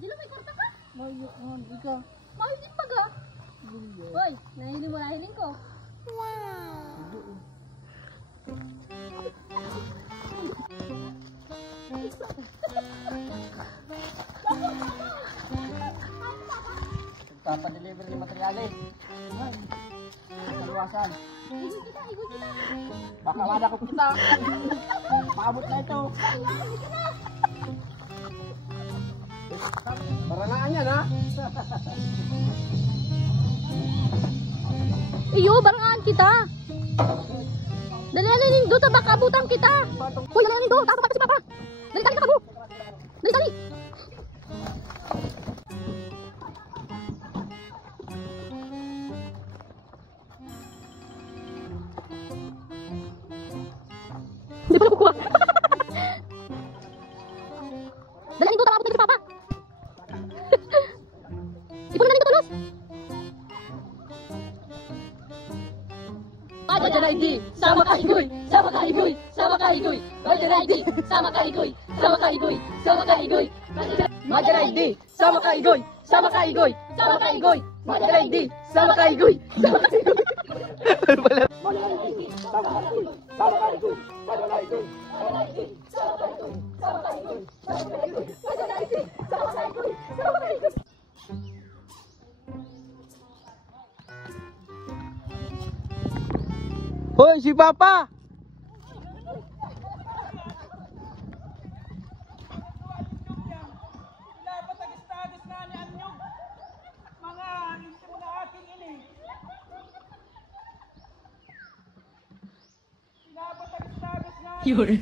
Dilo may kwarta ka? Mayo man, ikaw. Mayo din baga. Hoy, nahiling mo nahiling ko. Nagpapadeliver ng materyales. Kaluwasan. Igod kita, igod kita. Baka madakot kita. Paabot na ito. Barangaan yan, ha? Iyo, barangaan kita. Dali ning do ta baka abutan kita. Hoy, dali ning do, tapos si papa. Dali ka mo. Dali. Hindi pa nakukuha. Dali ning do, tapos si papa. Ipon na ning tulos. Majanaydi, sama kaigoy, sama kaigoy, sama kaigoy. Majanaydi, sama kaigoy, sama kaigoy, sama kaigoy. Majanaydi, sama kaigoy, sama kaigoy, sama kaigoy. Majanaydi, sama kaigoy, sama kaigoy. Majanaydi, sama kaigoy, sama kaigoy, Majanaydi, sama kaigoy, sama kaigoy, sama kaigoy, Majanaydi, sama kaigoy, sama kaigoy. Hoy, si Papa! Yun.